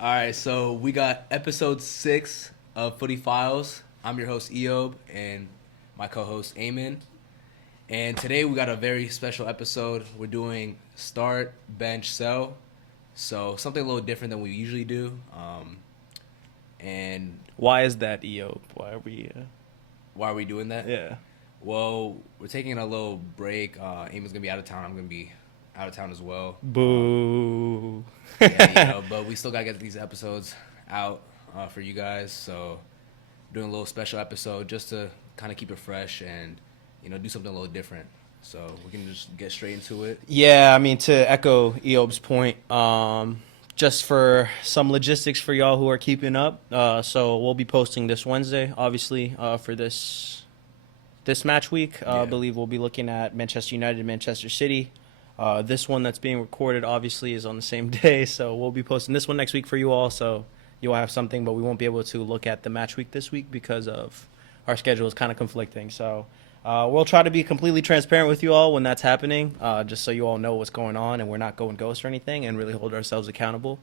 All right, so we got episode 6 of FootyFiles. I'm your host Eob and my co-host Eamon. And today we got a very special episode. We're doing start, bench, sell. So something a little different than we usually do. And Why is that, EO? Why are we? why are we doing that? Yeah. Well, we're taking a little break. Eamon's gonna be out of town. I'm gonna be out of town as well. Boo. But we still gotta get these episodes out for you guys. So doing a little special episode just to kind of keep it fresh and do something a little different. So we can just get straight into it. Yeah, I mean, to echo Eob's point, just for some logistics for y'all who are keeping up. So we'll be posting this Wednesday, obviously, for this match week. I believe we'll be looking at Manchester United, Manchester City. This one that's being recorded, obviously, is on the same day. So we'll be posting this one next week for you all. So you'll have something, but we won't be able to look at the match week this week because of our schedule is kind of conflicting. So we'll try to be completely transparent with you all when that's happening, just so you all know what's going on and we're not going ghost or anything, and really hold ourselves accountable.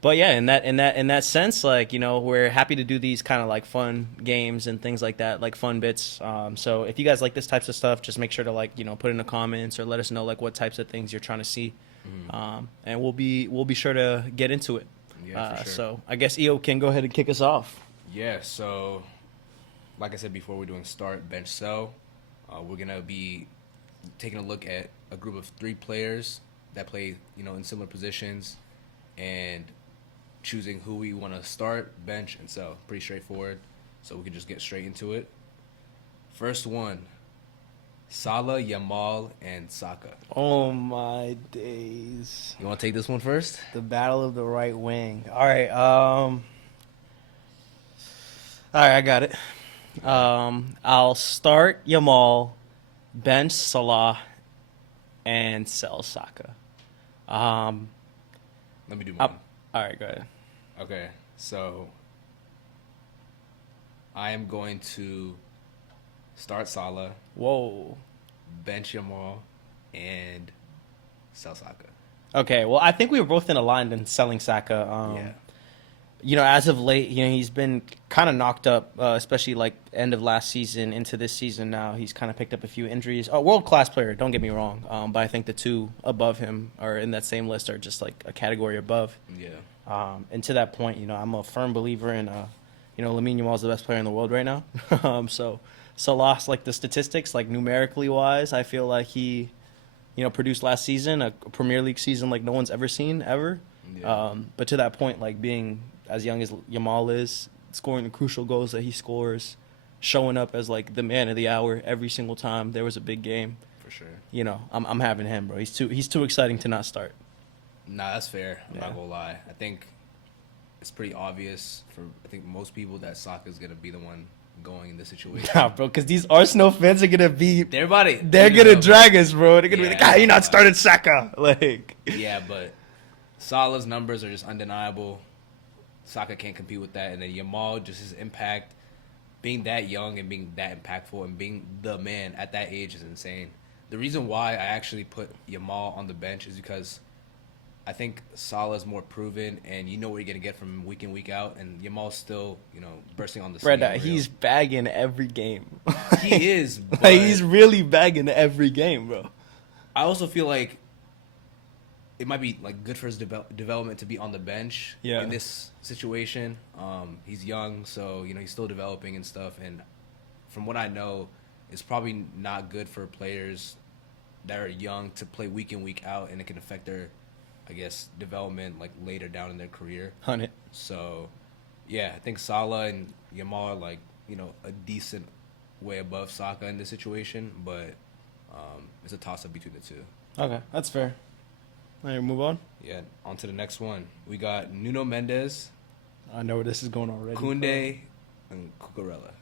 But yeah, in that sense, like, we're happy to do these kind of like fun games and things like that, like fun bits. So if you guys like this types of stuff, just make sure to put in the comments or let us know like what types of things you're trying to see, and we'll be sure to get into it. Yeah, for sure. So I guess EO can go ahead and kick us off. Yeah. So like I said before, we're doing start, bench, sell. We're gonna be taking a look at a group of 3 players that play in similar positions and choosing who we want to start, bench, and sell. Pretty straightforward. So we can just get straight into it. First one, Salah, Yamal, and Saka. Oh my days. You want to take this one first? The battle of the right wing. All right. All right, I got it. I'll start Yamal, bench Salah, and sell Saka. Let me do mine. All right, go ahead. Okay, so I am going to start Salah, Whoa. bench Yamal, and sell Saka. Okay, well, I think we were both in aligned in selling Saka. As of late, he's been kind of knocked up, especially like end of last season into this season now. He's kind of picked up a few injuries. A world-class player, don't get me wrong, but I think the 2 above him or in that same list are just like a category above. Yeah. And to that point, I'm a firm believer in, Lamine Yamal is the best player in the world right now. So Salah's like the statistics, like numerically wise, I feel like he, produced last season a Premier League season like no one's ever seen ever. Yeah. But to that point, like being as young as Yamal is, scoring the crucial goals that he scores, showing up as like the man of the hour every single time there was a big game. For sure. I'm having him, bro. He's too exciting to not start. Nah, that's fair. I'm Yeah. not gonna lie. I think it's pretty obvious for most people that Saka's gonna be the one going in this situation. Nah, bro, because these Arsenal fans are gonna be. They're Gonna drag us, bro. They're gonna be like, Yeah. "Ah, you not started Saka." Like. Yeah, but Salah's numbers are just undeniable. Saka can't compete with that, and then Yamal, just his impact, being that young and being that impactful and being the man at that age is insane. The reason why I actually put Yamal on the bench is because I think Salah's more proven, and you know what you're gonna get from him week in, week out, and Yamal's still, bursting on the scene. Brenda, he's bagging every game. He is, but Like, he's really bagging every game, bro. I also feel like it might be like good for his development to be on the bench in this situation. He's young, so he's still developing and stuff. And from what I know, it's probably not good for players that are young to play week in, week out, and it can affect their, I guess, development like later down in their career. 100. So, yeah, I think Salah and Yamal are like a decent way above Saka in this situation, but it's a toss up between the 2. Okay, that's fair. All right, move on. Yeah, on to the next one. We got Nuno Mendes, I know where this is going already. Koundé, and Cucurella.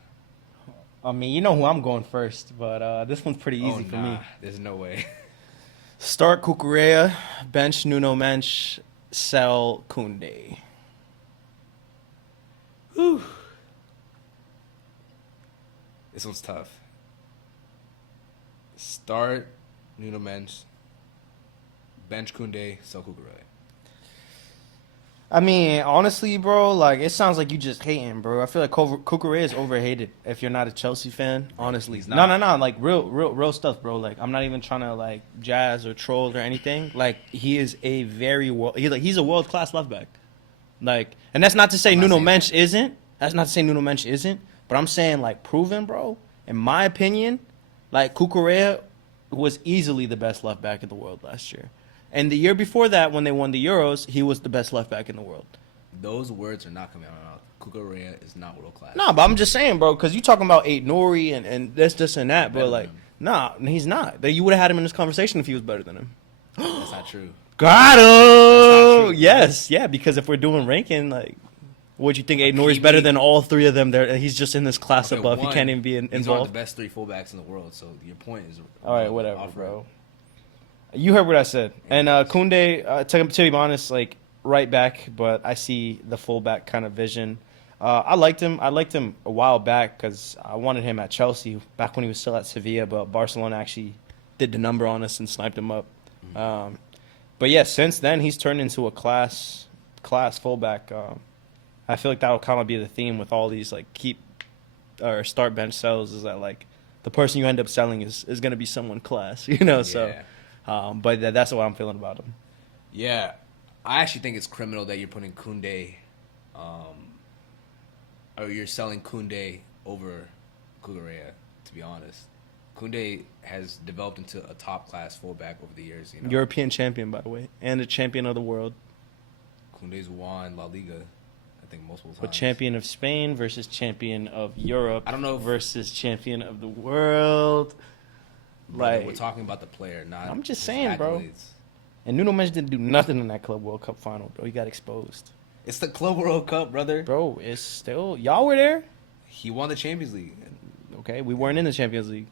I mean, you know who I'm going first, but this one's pretty easy for me. There's no way. Start Cucurella, bench Nuno Mensch, sell Koundé. Whew. This one's tough. Start Nuno Mendes, bench Koundé, sell Cucurella. I mean, honestly, bro, like it sounds like you just hating, bro. I feel like Cucurella is overhated if you're not a Chelsea fan. Bro, Honestly, he's no, not. no, no, like real stuff, bro. Like I'm not even trying to like jazz or troll or anything. Like he is a very he's a world class left back. Like, and that's not to say I'm not Nuno saying Mensch that. isn't. That's not to say Nuno Mensch isn't. But I'm saying like proven, bro. In my opinion, like Cucurella was easily the best left back in the world last year. And the year before that, when they won the Euros, he was the best left back in the world. Those words are not coming out of my mouth. Cucurella is not world class. Nah, but I'm just saying, bro, because you talking about Eight Nori and this and that, Better but than like, him. nah, he's not. You would have had him in this conversation if he was better than him. That's not true. Got That's not him. true. Yes, yeah, because if we're doing ranking, like, would you think Eight Nori's Hakimi- better than all three of them? There, he's just in this class Okay, above. He one, can't even be These aren't the involved. best three fullbacks in the world. So your point is All right, whatever, off bro. road. You heard what I said. And Anyways. Koundé, to be honest, like right back, but I see the fullback kind of vision. I liked him. I liked him a while back because I wanted him at Chelsea back when he was still at Sevilla, but Barcelona actually did the number on us and sniped him up. But yeah, since then he's turned into a class fullback. I feel like that'll kind of be the theme with all these like keep or start bench sells is that like the person you end up selling is going to be someone class, you know. So. Yeah. But that's what I'm feeling about him. Yeah, I actually think it's criminal that you're putting Koundé, or you're selling Koundé over Cucurella. To be honest, Koundé has developed into a top class fullback over the years. You know, European champion, by the way, and a champion of the world. Koundé's won La Liga, I think multiple times. But champion of Spain versus champion of Europe. I don't know if- versus champion of the world. Brother, Like we're talking about the player, not. I'm just his saying, bro. accolades. And Nuno Mendes didn't do nothing in that Club World Cup final, bro. He got exposed. It's the Club World Cup, brother. Bro, it's still y'all were there. He won the Champions League. Okay, we weren't in the Champions League.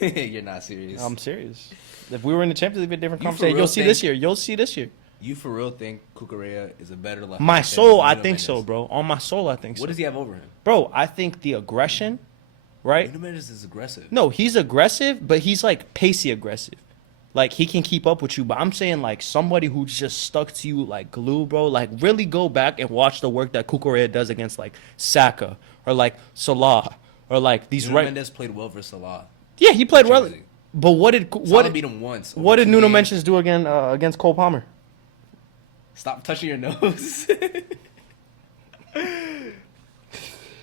You're not serious. I'm serious. If we were in the Champions League, it'd be a different You for conversation. real You'll see think- this year. You'll see this year. You for real think Cucurella is a better left? My back than soul, I Nuno think Mendes? so, bro. On my soul, I think so. What does he have over him? Bro, I think the aggression, right? Nuno Mendes is aggressive. No, he's aggressive, but he's like pacey aggressive. Like he can keep up with you, but I'm saying like somebody who's just stuck to you like glue, bro. Like really go back and watch the work that Cucurella does against like Saka or like Salah or like these Nuno right. Mendes played well versus Salah. Yeah, he played well. Champions League. But what did Salah beat him once. over what did 2 Nuno games. Mendes do again against Cole Palmer? Stop touching your nose.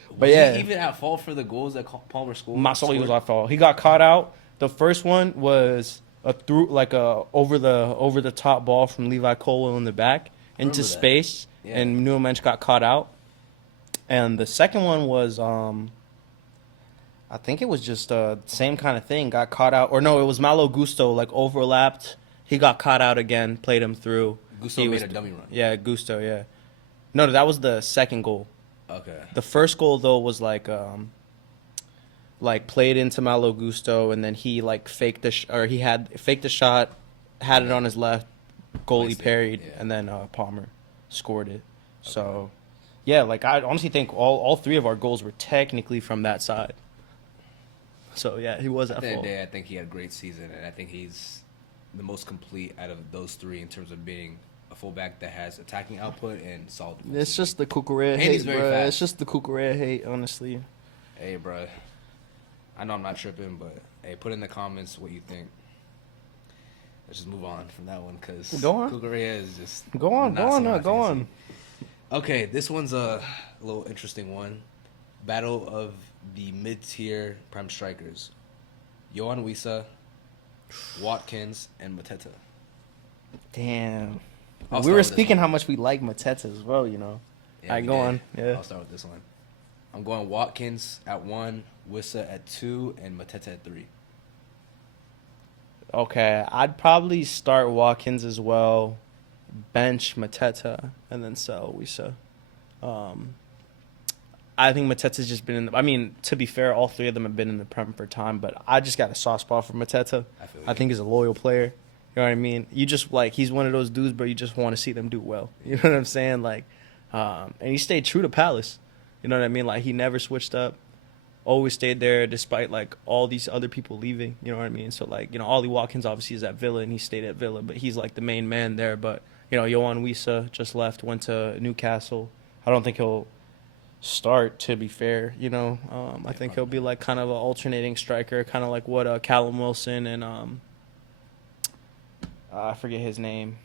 But Was yeah. he even at fault for the goals that Palmer scored? My soul, he was at fault. He got caught out. The first one was a through like a over the top ball from Levi Colwill in the back into Remember that. space, Yeah. and Nuno Mensch got caught out. And the second one was I think it was just same kind of thing. Got caught out, or no, it was Malo Gusto like overlapped. He got caught out again. Played him through. Gusto He made was- a dummy run. Yeah, Gusto. Yeah. No, that was the second goal. Okay. The first goal though was like played into Malo Gusto, and then he like faked he had faked the shot, had it on his left, goalie Placed it, parried, yeah. and then Palmer scored it. So, yeah, like I honestly think all three of our goals were technically from that side. So yeah, he was At at the end fault. of the day, I think he had a great season, and I think he's the most complete out of those three in terms of being a fullback that has attacking output and solid defense. It's just the Cucurella And hate, he's very bro. fast. It's just the Cucurella hate, honestly. Hey, bro. I know I'm not tripping, but hey, put in the comments what you think. Let's just move on from that one because Go on. Cucurella is just Go on, not go on, something I go on. fancy. Okay, this one's a little interesting one. Battle of the mid-tier prime strikers: Yohan Wissa, Watkins, and Mateta. Damn. I'll We start were with this speaking one. how much we like Mateta as well, you know. Yeah, Alright, we go did. on. Yeah. I'll start with this one. I'm going Watkins at 1, Wissa at 2, and Mateta at 3. Okay, I'd probably start Watkins as well, bench Mateta, and then sell Wissa. I think Mateta's just been in I mean, to be fair, all three of them have been in the Prem for time, but I just got a soft spot for Mateta. I feel I you. think he's a loyal player. You know what I mean? You just like he's one of those dudes, but you just want to see them do well. You know what I'm saying? Like, and he stayed true to Palace. You know what I mean? Like he never switched up. Always stayed there despite like all these other people leaving. You know what I mean? So like Ollie Watkins obviously is at Villa and he stayed at Villa, but he's like the main man there. But Yohan Wissa just left, went to Newcastle. I don't think he'll start, to be fair. I think he'll be like kind of an alternating striker, kind of like what Callum Wilson and I forget his name,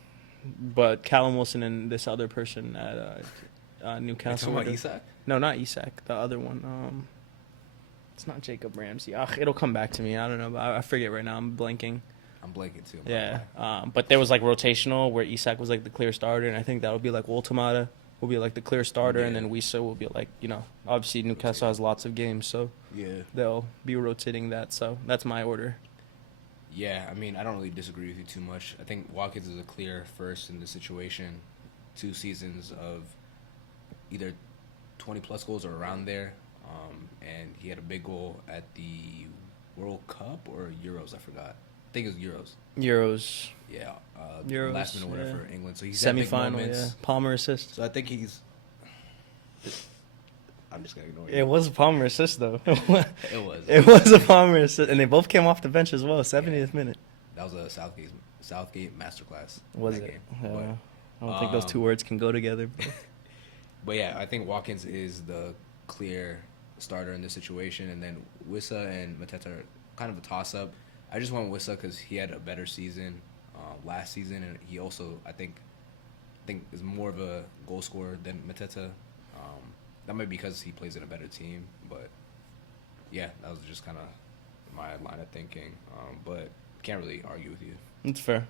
but Callum Wilson and this other person at Newcastle. Talking about Isak? No, not Isak. The other one. It's not Jacob Ramsey. It'll come back to me. I don't know, but I forget right now. I'm blanking. I'm blanking too. Yeah. But there was like rotational where Isak was like the clear starter, and I think that would be like Ultimata will be like the clear starter, and then Wissa will be like, obviously Newcastle has lots of games, so they'll be rotating that. So that's my order. Yeah, I mean, I don't really disagree with you too much. I think Watkins is a clear first in this situation. 2 seasons of either 20-plus goals or around there. And he had a big goal at the World Cup or Euros, I forgot. I think it was Euros. Yeah. Euros, last minute winner for England. So he's semi-final, Palmer assist. So I think he's... I'm just going to ignore it. It was a Palmer assist, though. It was. It was a Palmer assist. And they both came off the bench as well, 70th minute. That was a Southgate masterclass. Was it? Game. Yeah. But, I don't think those two words can go together. But yeah, I think Watkins is the clear starter in this situation. And then Wissa and Mateta are kind of a toss-up. I just went Wissa because he had a better season last season, and he also I think is more of a goal scorer than Mateta. That might be because he plays in a better team, but yeah, that was just kind of my line of thinking. But can't really argue with you. It's fair.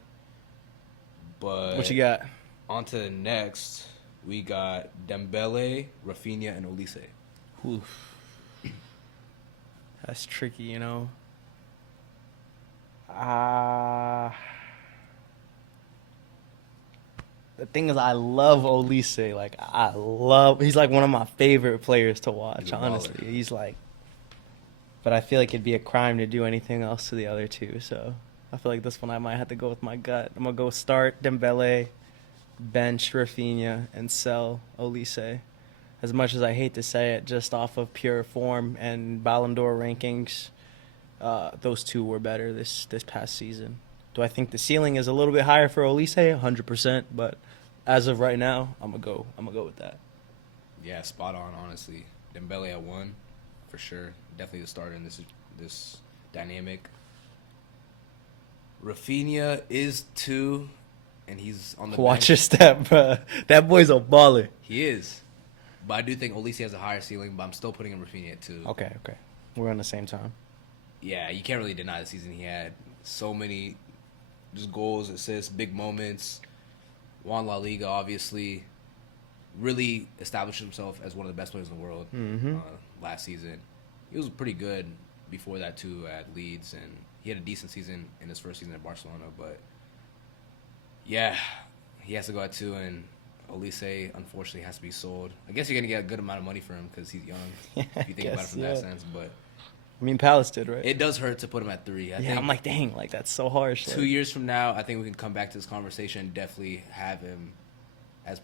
But what you got? On to the next, we got Dembele, Rafinha, and Olise. Oof. That's tricky, The thing is, I love Olise. He's like one of my favorite players to watch, honestly. He's like, but I feel like it'd be a crime to do anything else to the other two. So I feel like this one I might have to go with my gut. I'm going to go start Dembele, bench Rafinha, and sell Olise. As much as I hate to say it, just off of pure form and Ballon d'Or rankings, those two were better this past season. Do I think the ceiling is a little bit higher for Olise? 100%. But as of right now, I'm gonna go with that. Yeah, spot on. Honestly, Dembele at 1, for sure. Definitely the starter in this dynamic. Rafinha is 2, and he's on the bench. Watch your step, bro. That boy's a baller. He is. But I do think Olise has a higher ceiling, but I'm still putting in Rafinha at 2. Okay. We're on the same time. Yeah, you can't really deny the season he had. So many just goals, assists, big moments. Won La Liga, obviously. Really established himself as one of the best players in the world last season. He was pretty good before that, too, at Leeds. And he had a decent season in his first season at Barcelona. But, yeah, he has to go at 2, and Olise, unfortunately, has to be sold. I guess you're going to get a good amount of money for him because he's young, if you think about it from that sense. But I mean, Palace did, right? It does hurt to put him at 3. I think I'm like, dang, that's so harsh. 2 years from now, I think we can come back to this conversation and definitely have him as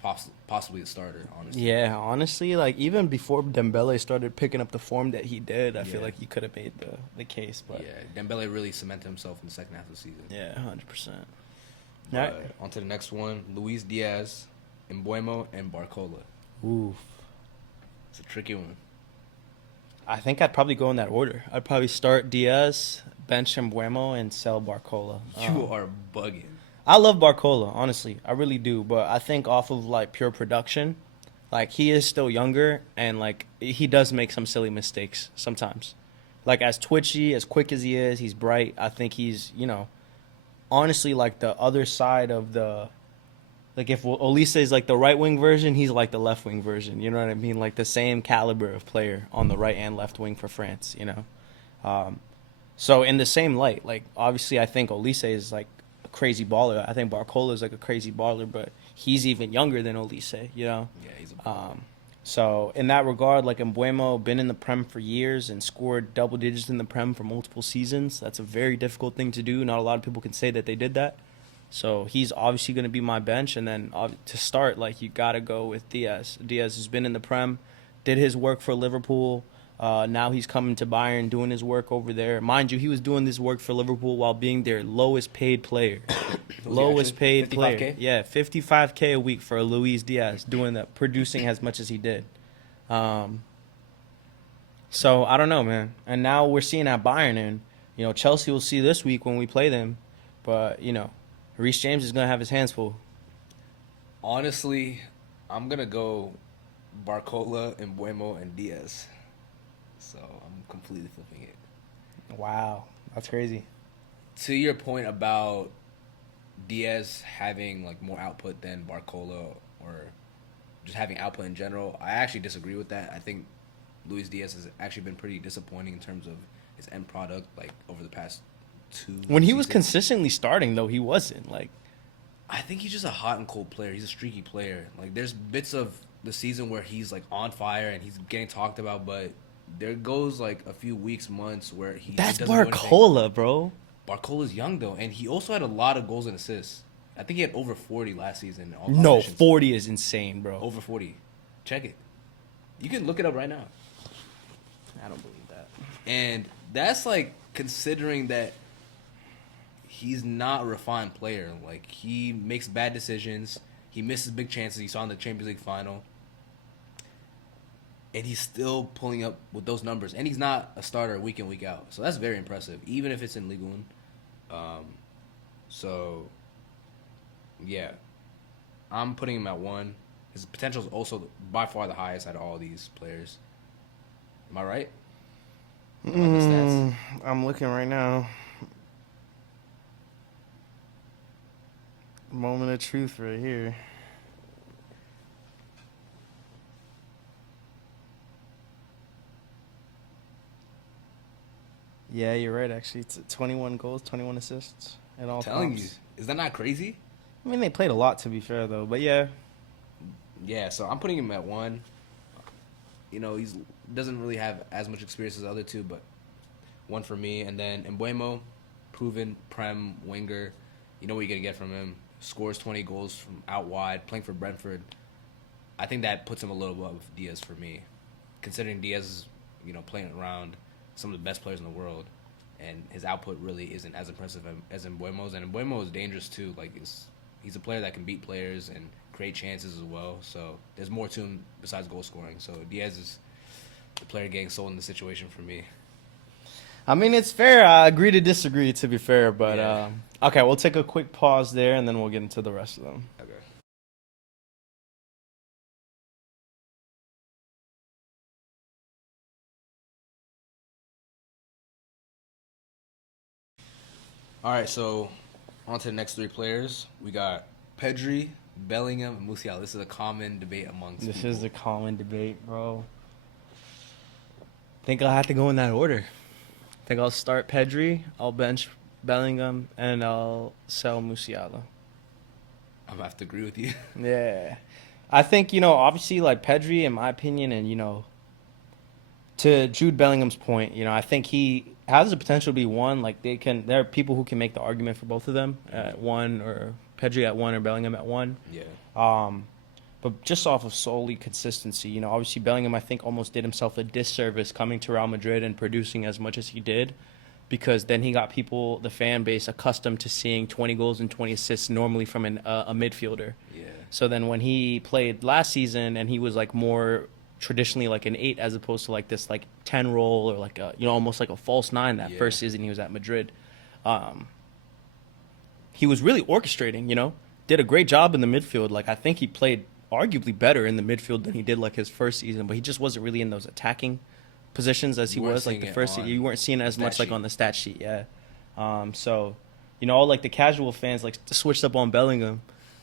possibly a starter, honestly. Yeah, honestly, even before Dembele started picking up the form that he did, I feel like he could have made the case. But yeah, Dembele really cemented himself in the second half of the season. Yeah, 100%. All right. On to the next one. Luis Diaz, Mbuemo, and Barcola. Oof. It's a tricky one. I think I'd probably go in that order. I'd probably start Diaz, bench Mbuemo, and sell Barcola. You are bugging. I love Barcola, honestly. I really do. But I think off of, pure production, he is still younger, and, he does make some silly mistakes sometimes. As twitchy, as quick as he is, he's bright. I think he's, honestly, the other side of the... if Olise is, the right-wing version, he's, the left-wing version. You know what I mean? The same caliber of player on the right and left wing for France, So, in the same light, obviously, I think Olise is, a crazy baller. I think Barcola is, a crazy baller, but he's even younger than Olise, Yeah, he's a baller. So, in that regard, Mbuemo, been in the Prem for years and scored double digits in the Prem for multiple seasons. That's a very difficult thing to do. Not a lot of people can say that they did that. So he's obviously going to be my bench. And then to start, you got to go with Diaz. Diaz has been in the Prem, did his work for Liverpool. Now he's coming to Bayern, doing his work over there. Mind you, he was doing this work for Liverpool while being their lowest paid player. Was he Lowest actually? paid 55K? player. Yeah, 55K a week for Luis Diaz doing that, producing as much as he did. So I don't know, man. And now we're seeing at Bayern, and Chelsea will see this week when we play them. But Reece James is gonna have his hands full. Honestly, I'm gonna go Barcola and Buemo and Diaz. So I'm completely flipping it. Wow, that's crazy. To your point about Diaz having like more output than Barcola or just having output in general, I actually disagree with that. I think Luis Diaz has actually been pretty disappointing in terms of his end product, like over the past two When he was seasons. consistently starting, though, he wasn't like. I think he's just a hot and cold player. He's a streaky player. Like there's bits of the season where he's like on fire and he's getting talked about, but there goes like a few weeks, months where he That's doesn't do anything. Barcola, bro. Barcola's young though, and he also had a lot of goals and assists. I think he had over 40 last season. In all No, competitions. 40 is insane, bro. Over 40. Check it. You can look it up right now. I don't believe that. And that's like considering that he's not a refined player. Like he makes bad decisions. He misses big chances. You saw in the Champions League final. And he's still pulling up with those numbers. And he's not a starter week in, week out. So that's very impressive, even if it's in Ligue 1. So, yeah. I'm putting him at 1. His potential is also by far the highest out of all these players. Am I right? On the stats? I'm looking right now. Moment of truth right here. Yeah, you're right, actually. It's 21 goals, 21 assists in all Telling comps. you. Is that not crazy? I mean, they played a lot, to be fair, though. But, yeah. Yeah, so I'm putting him at 1. He's doesn't really have as much experience as the other two, but 1 for me. And then Embuemo, proven Prem winger. You know what you're going to get from him. Scores 20 goals from out wide, playing for Brentford. I think that puts him a little above Diaz for me. Considering Diaz is, playing around some of the best players in the world, and his output really isn't as impressive as Embuemo's. And Embuemo is dangerous too. Like he's a player that can beat players and create chances as well. So there's more to him besides goal scoring. So Diaz is the player getting sold in the situation for me. I mean, it's fair. I agree to disagree, to be fair. But, Yeah. Okay, we'll take a quick pause there, and then we'll get into the rest of them. Okay. All right, so on to the next 3 players. We got Pedri, Bellingham, and Musiala. This is a common debate amongst This people. is a common debate, bro. I think I'll have to go in that order. I think I'll start Pedri, I'll bench Bellingham, and I'll sell Musiala. I'm going to have to agree with you. Yeah. I think, obviously, like, Pedri, in my opinion, and, to Jude Bellingham's point, I think he has the potential to be 1. Like, there are people who can make the argument for both of them at 1, or Pedri at 1, or Bellingham at 1. Yeah. But just off of solely consistency, obviously Bellingham, I think, almost did himself a disservice coming to Real Madrid and producing as much as he did, because then he got people, the fan base, accustomed to seeing 20 goals and 20 assists normally from a midfielder. Yeah. So then when he played last season and he was like more traditionally like an 8 as opposed to like this like 10 role or like a, almost like a false 9 that Yeah. first season he was at Madrid, he was really orchestrating, did a great job in the midfield. Like, I think he played arguably better in the midfield than he did like his first season, but he just wasn't really in those attacking positions as he You weren't was like seeing the it first. on You weren't seeing it as the much stat like on sheet. the stat sheet, yeah. So, all like the casual fans like switched up on Bellingham,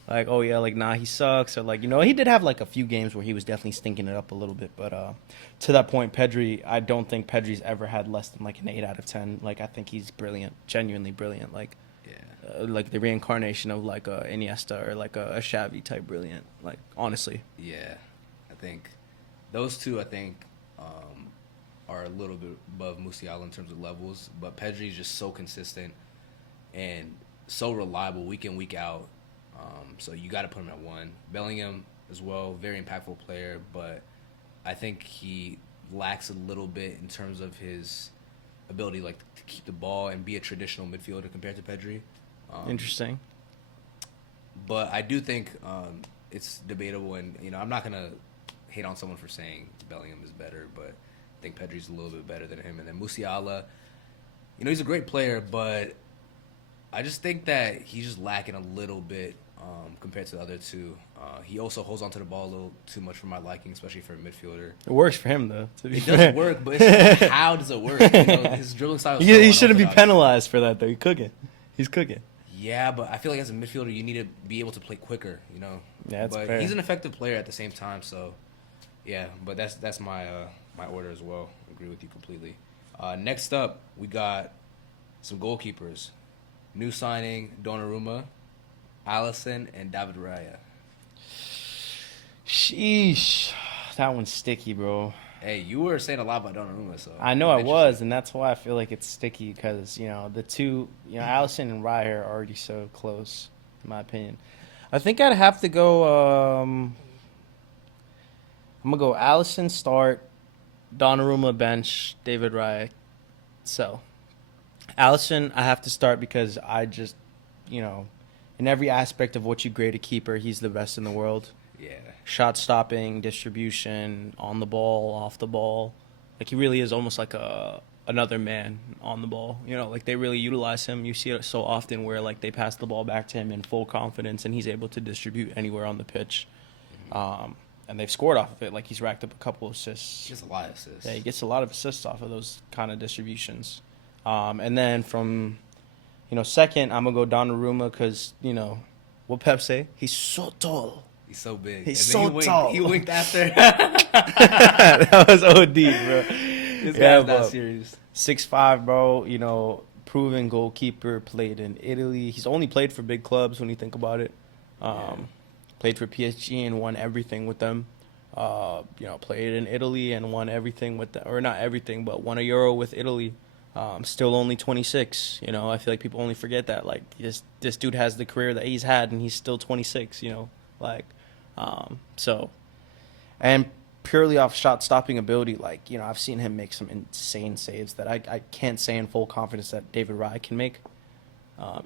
like, oh yeah, like nah, he sucks, or like he did have like a few games where he was definitely stinking it up a little bit, but to that point, Pedri, I don't think Pedri's ever had less than like an 8 out of 10. Like, I think he's brilliant, genuinely brilliant, like. Yeah. Like the reincarnation of like a Iniesta or like a Xavi type brilliant. Like, honestly. Yeah. I think those two, are a little bit above Musiala in terms of levels, but Pedri is just so consistent and so reliable week in, week out. So you got to put him at 1. Bellingham as well, very impactful player, but I think he lacks a little bit in terms of his ability, like to keep the ball and be a traditional midfielder compared to Pedri. Interesting. But I do think it's debatable, and I'm not gonna hate on someone for saying Bellingham is better, but I think Pedri's a little bit better than him. And then Musiala, he's a great player, but I just think that he's just lacking a little bit compared to the other two. He also holds onto the ball a little too much for my liking, especially for a midfielder. It works for him though. To be It fair. does work, but it's just, how does it work? His dribbling style is so He shouldn't be unorthodox. penalized for that though. He's cooking. He's cooking. Yeah, but I feel like as a midfielder, you need to be able to play quicker, Yeah, that's but fair. he's an effective player at the same time, so yeah. But that's my my order as well. I agree with you completely. Next up, we got some goalkeepers. New signing Donnarumma, Allison, and David Raya. Sheesh, that one's sticky, bro. Hey, you were saying a lot about Donnarumma, so I know I'm I interested. was, and that's why I feel like it's sticky because the two, Allison and Raya are already so close, in my opinion. I think I'd have to go. I'm gonna go Allison start, Donnarumma bench, David Raya sell. Allison, I have to start because I just, in every aspect of what you grade a keeper, he's the best in the world. Yeah. Shot stopping, distribution, on the ball, off the ball. Like he really is almost like another man on the ball. Like they really utilize him. You see it so often where like they pass the ball back to him in full confidence and he's able to distribute anywhere on the pitch. And they've scored off of it. Like he's racked up a couple assists. He gets a lot of assists. Yeah, he gets a lot of assists off of those kind of distributions. And then from, second, I'm going to go Donnarumma because, what Pep say? He's so tall. He's so big. He's And then so he tall. He winked after. That was OD, bro. This Yeah, guy's not but serious. 6'5", bro, proven goalkeeper, played in Italy. He's only played for big clubs when you think about it. Played for PSG and won everything with them. Played in Italy and won everything with them. Or not everything, but won a Euro with Italy. Still only 26. I feel like people only forget that. Like, this dude has the career that he's had, and he's still 26, And purely off shot stopping ability, I've seen him make some insane saves that I can't say in full confidence that David Raya can make.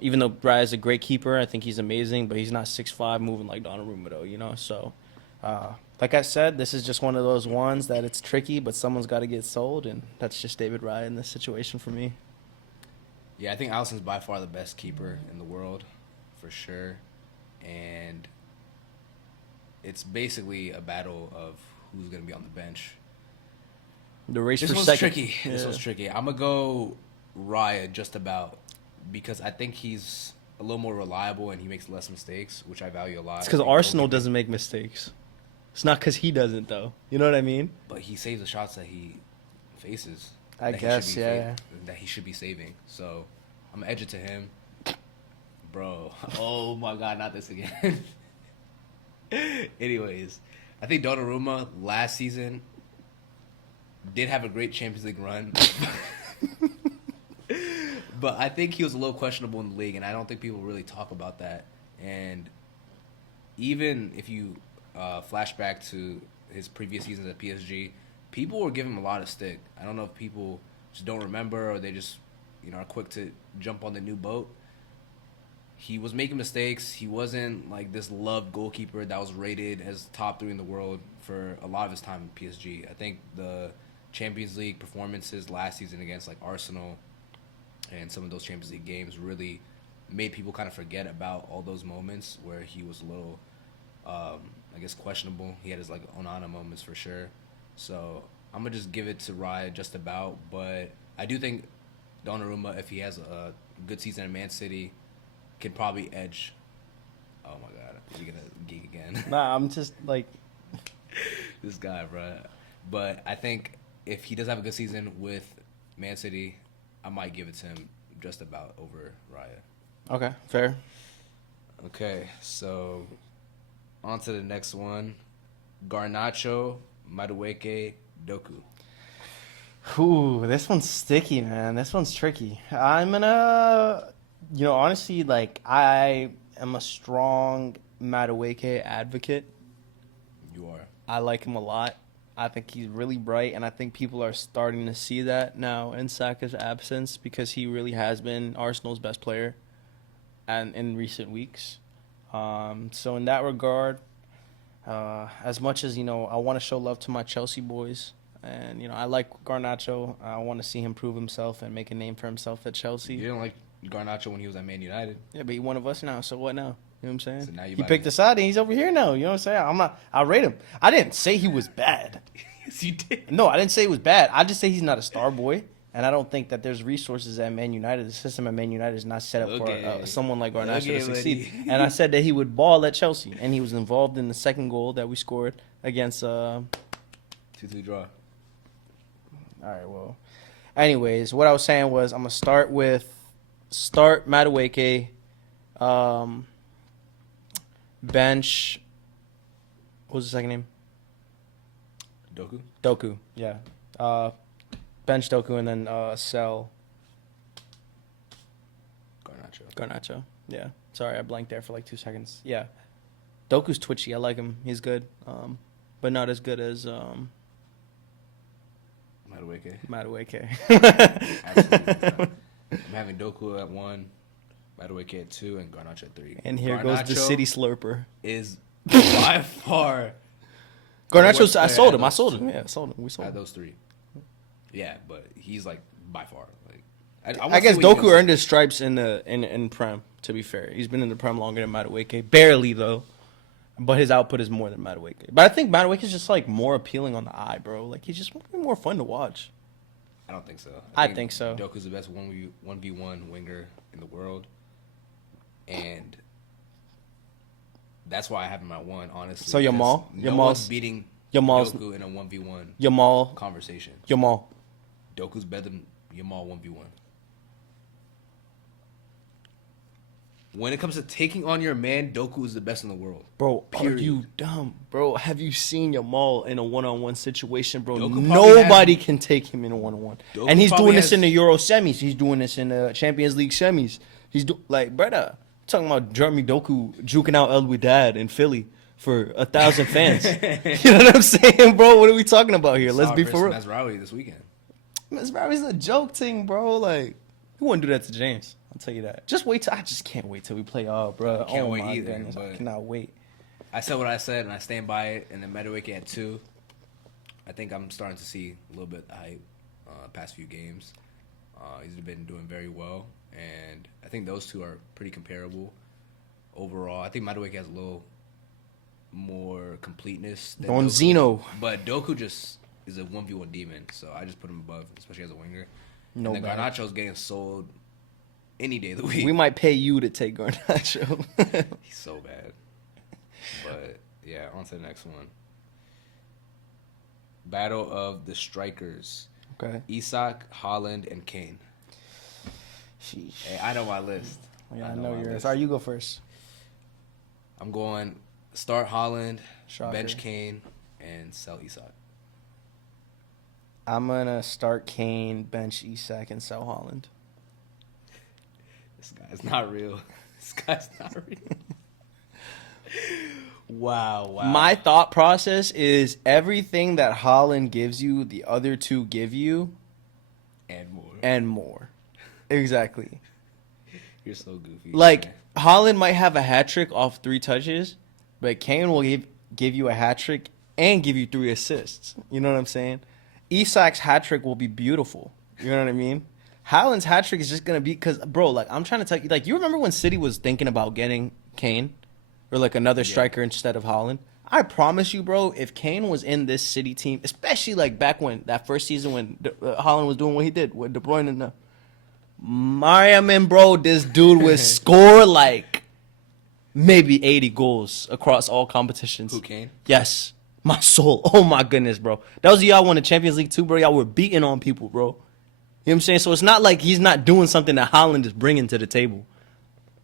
Even though Raya is a great keeper, I think he's amazing, but he's not 6'5", moving like Donnarumma, though, So, like I said, this is just one of those ones that it's tricky, but someone's got to get sold, and that's just David Raya in this situation for me. Yeah, I think Alisson's by far the best keeper in the world, for sure. And it's basically a battle of who's going to be on the bench. The race This for one's second. tricky. Yeah. This one's tricky. I'm going to go Raya just about because I think he's a little more reliable and he makes less mistakes, which I value a lot. It's because I think Arsenal goalkeeping- doesn't make mistakes. It's not because he doesn't, though. You know what I mean? But he saves the shots that he faces. I that he guess, should be yeah. that he should be saving. So I'm going to edge it to him. Bro. Oh, my God. Not this again. Anyways, I think Donnarumma last season did have a great Champions League run. But I think he was a little questionable in the league, and I don't think people really talk about that. And even if you flash back to his previous seasons at PSG, people were giving him a lot of stick. I don't know if people just don't remember or they just are quick to jump on the new boat. He was making mistakes. He wasn't like this loved goalkeeper that was rated as top 3 in the world for a lot of his time in PSG. I think the Champions League performances last season against like Arsenal and some of those Champions League games really made people kind of forget about all those moments where he was a little, I guess, questionable. He had his like Onana moments for sure. So I'm gonna just give it to Raya just about. But I do think Donnarumma, if he has a good season in Man City, can probably edge. Oh my God, are you gonna geek again? Nah, I'm just like, This guy, bro. But I think if he does have a good season with Man City, I might give it to him just about over Raya. okay, fair. Okay, so on to the next one. Garnacho, Madueke, Doku. Ooh, this one's sticky, man. This one's tricky. I'm gonna, honestly, like, I am a strong Madueke advocate. You are. I like him a lot. I think he's really bright, and I think people are starting to see that now in Saka's absence because he really has been Arsenal's best player and in recent weeks. So in that regard, as much as I want to show love to my Chelsea boys, and I like Garnacho. I want to see him prove himself and make a name for himself at Chelsea. You didn't like Garnacho when he was at Man United. Yeah, but he's one of us now. So what now? You know what I'm saying? So now He picked a side and he's over here now. You know what I'm saying? I rate him. I didn't say he was bad. Yes, you did. No, I didn't say he was bad. I just say he's not a star boy. And I don't think that there's resources at Man United. The system at Man United is not set up for someone like Garnacho to succeed. And I said that he would ball at Chelsea. And he was involved in the second goal that we scored against... 2-2 draw. All right, well. Anyways, what I was saying was I'm going to start Madueke, bench... What was the second name? Doku, yeah. Bench Doku and then sell Garnacho. Yeah. Sorry, I blanked there for like 2 seconds. Yeah. Doku's twitchy. I like him. He's good. But not as good as Madueke. Absolutely. I'm having Doku at 1, Madueke at 2, and Garnacho at 3. And here goes the city slurper. Is by far Garnacho's. I sold him. Yeah, I sold him. We sold him. Those 3. Yeah, but he's like by far like. I guess Doku earned his stripes in Prem. To be fair, he's been in the Prem longer than Madueke, barely though, but his output is more than Madueke. But I think Madueke is just like more appealing on the eye, bro. Like he's just more fun to watch. I don't think so. I think so. Doku's the best 1v1 winger in the world, and that's why I have him at 1. Honestly, so Yamal's beating Doku in a 1v1 conversation. Doku's better than Yamal 1v1. When it comes to taking on your man, Doku is the best in the world. Bro, are you dumb? Bro, have you seen Yamal in a one-on-one situation, bro? Doku Nobody can take him in a one-on-one. Doku And he's doing this in the Euro semis. He's doing this in the Champions League semis. Brother, talking about Jeremy Doku juking out El Wydad in Philly for 1,000 fans. You know what I'm saying, bro? What are we talking about here? Let's be for real. Mazraoui this weekend. Mazraoui's a joke thing, bro. Like, who wouldn't do that to James? I'll tell you that. I just can't wait till we play y'all, bro. I can't wait either. Goodness, I cannot wait. I said what I said, and I stand by it. And then Madueke at 2. I think I'm starting to see a little bit of hype past few games. He's been doing very well, and I think those 2 are pretty comparable overall. I think Madueke has a little more completeness than Donzino. But Doku just is a 1v1 demon, so I just put him above, especially as a winger. No, and then Garnacho's getting sold any day of the week. We might pay you to take Garnacho. He's so bad. But, yeah, on to the next one. Battle of the Strikers. Okay. Isak, Haaland, and Kane. Sheesh. Hey, I know my list. Yeah, I know yours. All right, you go first. I'm going start Haaland, Shocker. bench Kane, and sell Isak. I'm going to start Kane, bench Isak, and sell Haaland. This guy's not real. Wow. My thought process is everything that Haaland gives you, the other 2 give you. And more. Exactly. You're so goofy. Like, man. Haaland might have a hat trick off 3 touches, but Kane will give you a hat trick and give you 3 assists. You know what I'm saying? Isak's hat trick will be beautiful. You know what I mean? Haaland's hat trick is just going to be because, bro, like, I'm trying to tell you, like, you remember when City was thinking about getting Kane or, like, another striker instead of Haaland? I promise you, bro, if Kane was in this City team, especially, like, back when, that first season when Haaland was doing what he did with De Bruyne and Mariaman, bro, this dude would score, like, maybe 80 goals across all competitions. Who, Kane? Yes. My soul. Oh, my goodness, bro. That was y'all won the Champions League too, bro. Y'all were beating on people, bro. You know what I'm saying? So it's not like he's not doing something that Haaland is bringing to the table.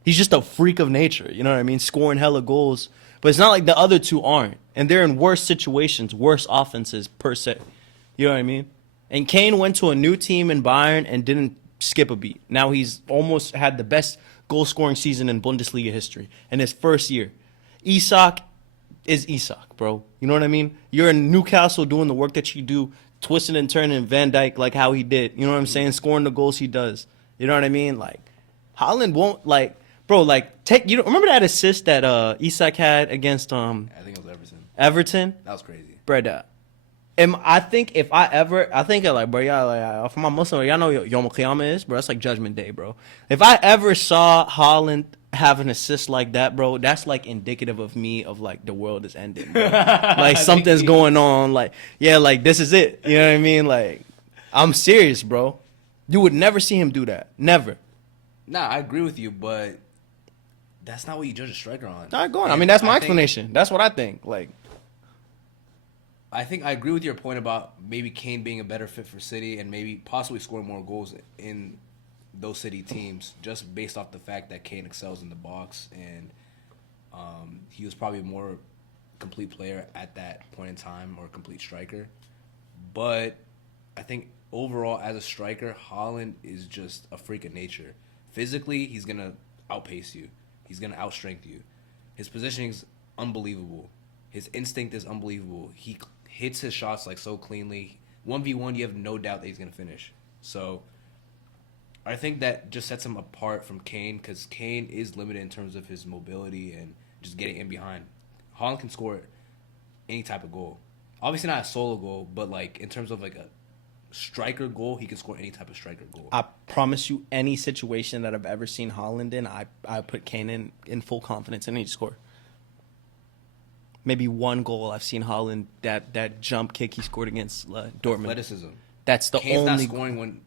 He's just a freak of nature. You know what I mean? Scoring hella goals. But it's not like the other 2 aren't. And they're in worse situations, worse offenses, per se. You know what I mean? And Kane went to a new team in Bayern and didn't skip a beat. Now he's almost had the best goal-scoring season in Bundesliga history in his first year. Isak is Isak, bro. You know what I mean? You're in Newcastle doing the work that you do, twisting and turning Van Dijk like how he did. You know what I'm saying? Scoring the goals he does. You know what I mean? Like, Haaland won't, like, bro. Like, you remember that assist that Isak had against I think it was Everton. Everton? That was crazy. Bro, I think if I think like, bro, y'all like, for my Muslim, y'all know Yom Qiyamah is, bro. That's like Judgment Day, bro. If I ever saw Holland have an assist like that, bro, that's like indicative of me of like the world is ending, bro. Like something's going on. Like, yeah, like this is it. You know what I mean? Like, I'm serious, bro. You would never see him do that. Never. Nah, I agree with you, but that's not what you judge a striker on. All right, go on. I mean, that's my explanation. That's what I think. Like, I think I agree with your point about maybe Kane being a better fit for City and maybe possibly scoring more goals in those City teams just based off the fact that Kane excels in the box and he was probably a more complete player at that point in time or a complete striker. But I think overall as a striker, Haaland is just a freak of nature. Physically, he's going to outpace you. He's going to outstrength you. His positioning is unbelievable. His instinct is unbelievable. He hits his shots like so cleanly. 1v1, you have no doubt that he's going to finish. So I think that just sets him apart from Kane because Kane is limited in terms of his mobility and just getting in behind. Haaland can score any type of goal. Obviously not a solo goal, but like in terms of like a striker goal, he can score any type of striker goal. I promise you, any situation that I've ever seen Haaland in, I put Kane in full confidence and he'd score. Maybe one goal I've seen Haaland, that jump kick he scored against Dortmund. Athleticism. That's the Kane's only. not scoring when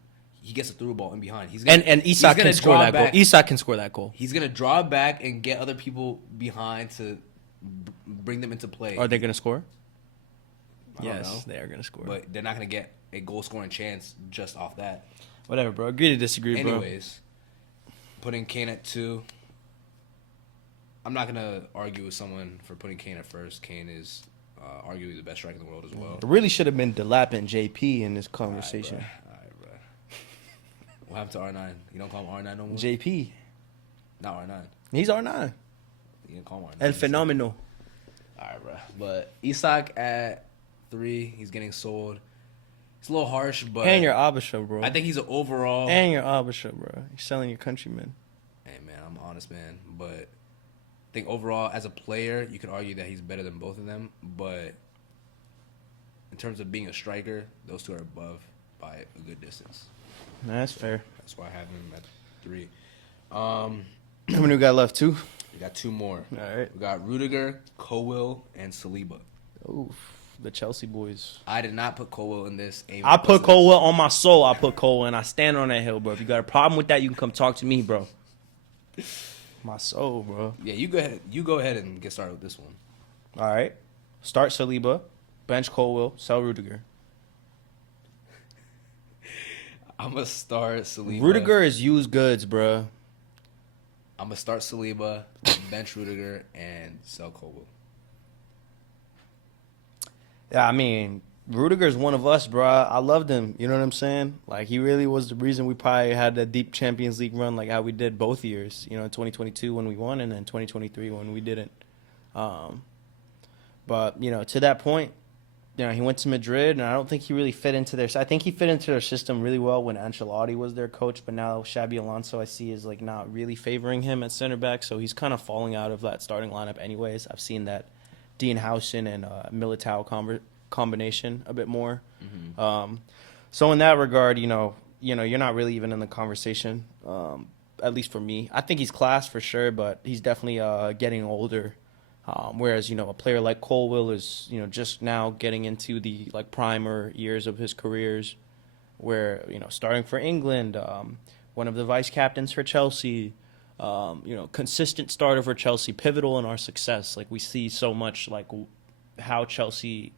he gets a through ball in behind. He's gonna, and Isak can score that goal. Isak can score that goal. He's gonna draw back and get other people behind to bring them into play. Are they gonna score? I don't Yes, know. they are gonna score. But they're not gonna get a goal scoring chance just off that. Whatever, bro. Agree to disagree, bro. Anyways, putting Kane at 2. I'm not gonna argue with someone for putting Kane at first. Kane is arguably the best striker in the world as well. It really should have been Delap and JP in this conversation. All right, bro. What happened to R9? You don't call him R9 no more? JP. Not R9. He's R9. You don't call him R9. El Fenomeno. All right, bro. But Isak at 3, he's getting sold. It's a little harsh, but... And your Abasha, bro. I think he's an overall... And your Abasha, bro. You're selling your countrymen. Hey, man, I'm an honest man. But I think overall, as a player, you could argue that he's better than both of them. But in terms of being a striker, those two are above by a good distance. That's fair. That's why I have him at 3. How many we got left? 2? We got 2 more. All right. We got Rudiger, Colwill, and Saliba. Oof. The Chelsea boys. I did not put Colwill in this. I put Colwill on my soul. I put Colwill, and I stand on that hill, bro. If you got a problem with that, you can come talk to me, bro. My soul, bro. Yeah, you go ahead. You go ahead and get started with this one. All right. Start Saliba, bench Colwill, sell Rudiger. I'm gonna start Saliba. Rudiger is used goods, bro. I'm gonna start Saliba, bench Rudiger, and sell Colwill. Yeah, I mean, Rudiger's one of us, bro. I loved him. You know what I'm saying? Like, he really was the reason we probably had that deep Champions League run, like how we did both years. You know, 2022 when we won, and then 2023 when we didn't. But you know, to that point, you know, he went to Madrid, and I don't think he really fit into their. I think he fit into their system really well when Ancelotti was their coach, but now Xabi Alonso, I see, is like not really favoring him at center back, so he's kind of falling out of that starting lineup. Anyways, I've seen that Dean Howson and Militao combination a bit more. Mm-hmm. So in that regard, you know, you're not really even in the conversation. At least for me, I think he's class for sure, but he's definitely getting older. Whereas, you know, a player like Colwill is, you know, just now getting into the like primer years of his careers, where, you know, starting for England, one of the vice captains for Chelsea, you know, consistent starter for Chelsea, pivotal in our success. Like, we see so much like how Chelsea,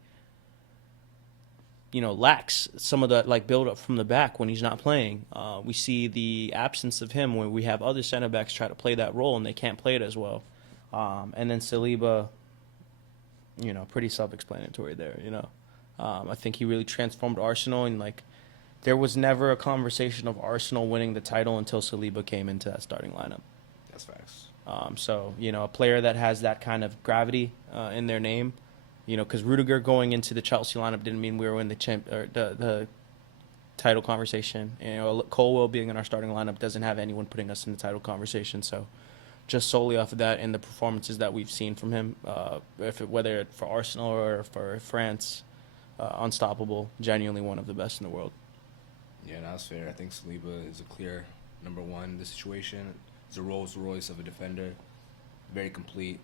you know, lacks some of the like build up from the back when he's not playing. We see the absence of him when we have other center backs try to play that role and they can't play it as well. And then Saliba, you know, pretty self-explanatory there, you know. I think he really transformed Arsenal, and like there was never a conversation of Arsenal winning the title until Saliba came into that starting lineup. That's facts. So, you know, a player that has that kind of gravity in their name, you know, because Rudiger going into the Chelsea lineup didn't mean we were in the title conversation. You know, Colwill being in our starting lineup doesn't have anyone putting us in the title conversation. So, just solely off of that and the performances that we've seen from him, whether for Arsenal or for France, unstoppable, genuinely one of the best in the world. Yeah, that's fair. I think Saliba is a clear number one in this situation. He's a Rolls Royce of a defender, very complete.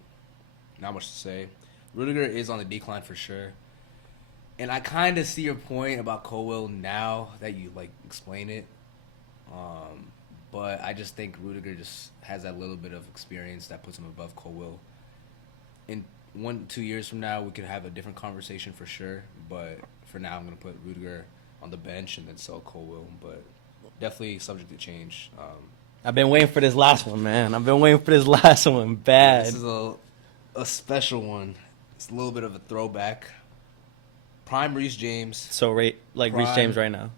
Not much to say. Rudiger is on the decline for sure. And I kind of see your point about Colwill now that you explain it. But I just think Rudiger just has that little bit of experience that puts him above Colwill. In 1-2 years from now, we could have a different conversation for sure. But for now, I'm going to put Rudiger on the bench and then sell Colwill. But definitely subject to change. I've been waiting for this last one, man. I've been waiting for this last one. Bad. Yeah, this is a special one. It's a little bit of a throwback. Prime Reece James. So Reece James right now.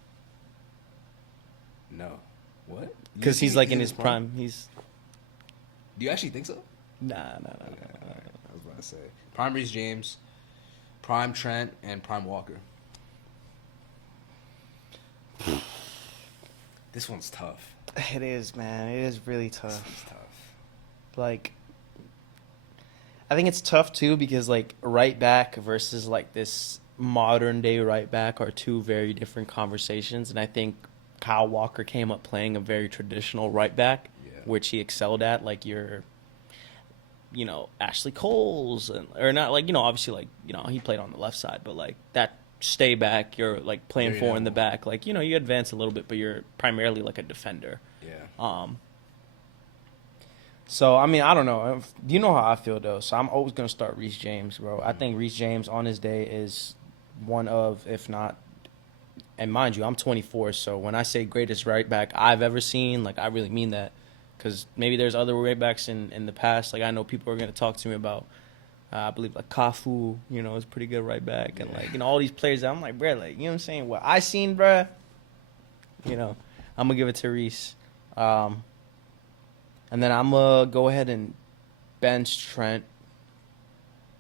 No. What? Because he's in his prime. Do you actually think so? Nah. Okay, all right. I was about to say. Prime Reece James, Prime Trent, and Prime Walker. This one's tough. It is, man. It is really tough. This one's tough. I think it's tough too because right back versus this modern day right back are two very different conversations, and I think Kyle Walker came up playing a very traditional right back, which he excelled at. Ashley Cole's or not obviously he played on the left side, but that stay back, you're playing four in the back, you advance a little bit, but you're primarily a defender. Yeah. So, I mean, I don't know. You know how I feel, though. So, I'm always going to start Reece James, bro. I think Reece James on his day is one of, if not, and mind you, I'm 24. So, when I say greatest right back I've ever seen, I really mean that. Because maybe there's other right backs in the past. I know people are going to talk to me about, I believe, Cafu, is a pretty good right back. And, all these players, I'm bro, you know what I'm saying? What I seen, bro, I'm going to give it to Reece. And then I'm going to go ahead and bench Trent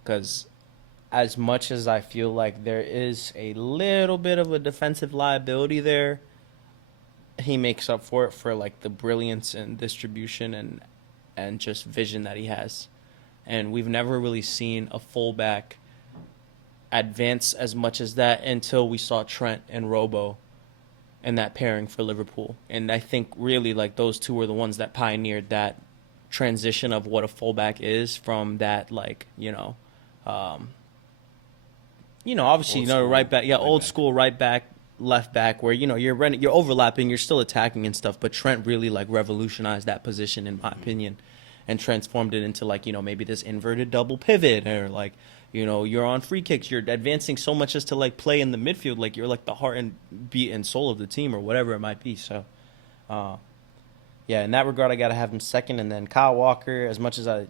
because as much as I feel like there is a little bit of a defensive liability there, he makes up for it for the brilliance and distribution and just vision that he has. And we've never really seen a fullback advance as much as that until we saw Trent and Robo and that pairing for Liverpool. And I think really those two were the ones that pioneered that transition of what a fullback is from that obviously right back, old school right back, left back where you're overlapping, you're still attacking and stuff, but Trent really revolutionized that position in my opinion and transformed it into maybe this inverted double pivot or you're on free kicks, you're advancing so much as to play in the midfield, you're the heart and beat and soul of the team or whatever it might be. So in that regard I got to have him second. And then Kyle Walker, as much as I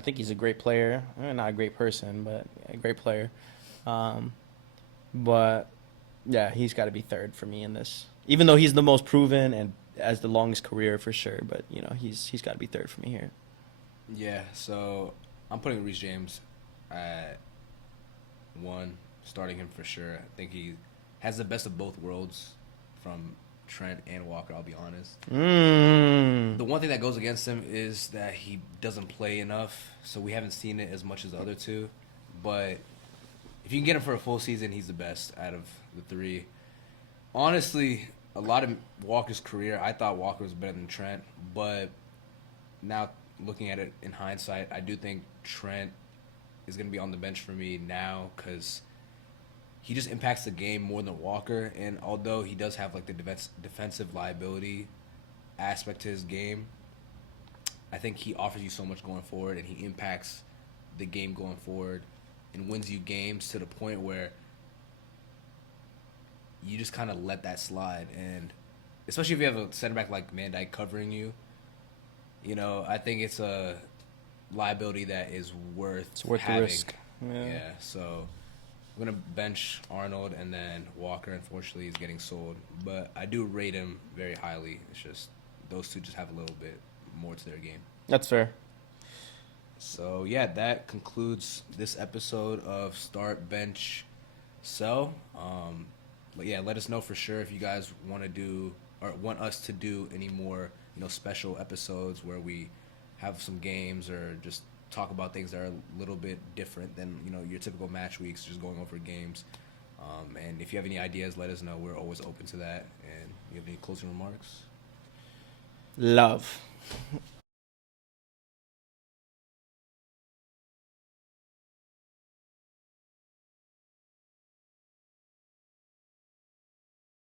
think he's a great player, not a great person, but a great player, but yeah, he's got to be third for me in this, even though he's the most proven and has the longest career for sure, but he's got to be third for me here. Yeah, so I'm putting Reece James at 1, starting him for sure. I think he has the best of both worlds from Trent and Walker, I'll be honest. The one thing that goes against him is that he doesn't play enough, so we haven't seen it as much as the other two. But if you can get him for a full season, he's the best out of the three. Honestly, a lot of Walker's career, I thought Walker was better than Trent, but now looking at it in hindsight, I do think Trent is going to be on the bench for me now because he just impacts the game more than Walker. And although he does have the defensive liability aspect to his game, I think he offers you so much going forward, and he impacts the game going forward and wins you games to the point where you just kind of let that slide. And especially if you have a center back like Van Dijk covering you, I think it's a liability that is worth having. The risk. Yeah, so I'm going to bench Arnold, and then Walker, unfortunately, is getting sold. But I do rate him very highly. It's just those two just have a little bit more to their game. That's fair. So, yeah, that concludes this episode of Start, Bench, Sell. But, yeah, let us know for sure if you guys want to do or want us to do any more, special episodes where we have some games or just talk about things that are a little bit different than your typical match weeks, just going over games. And if you have any ideas, let us know. We're always open to that. And you have any closing remarks? Love.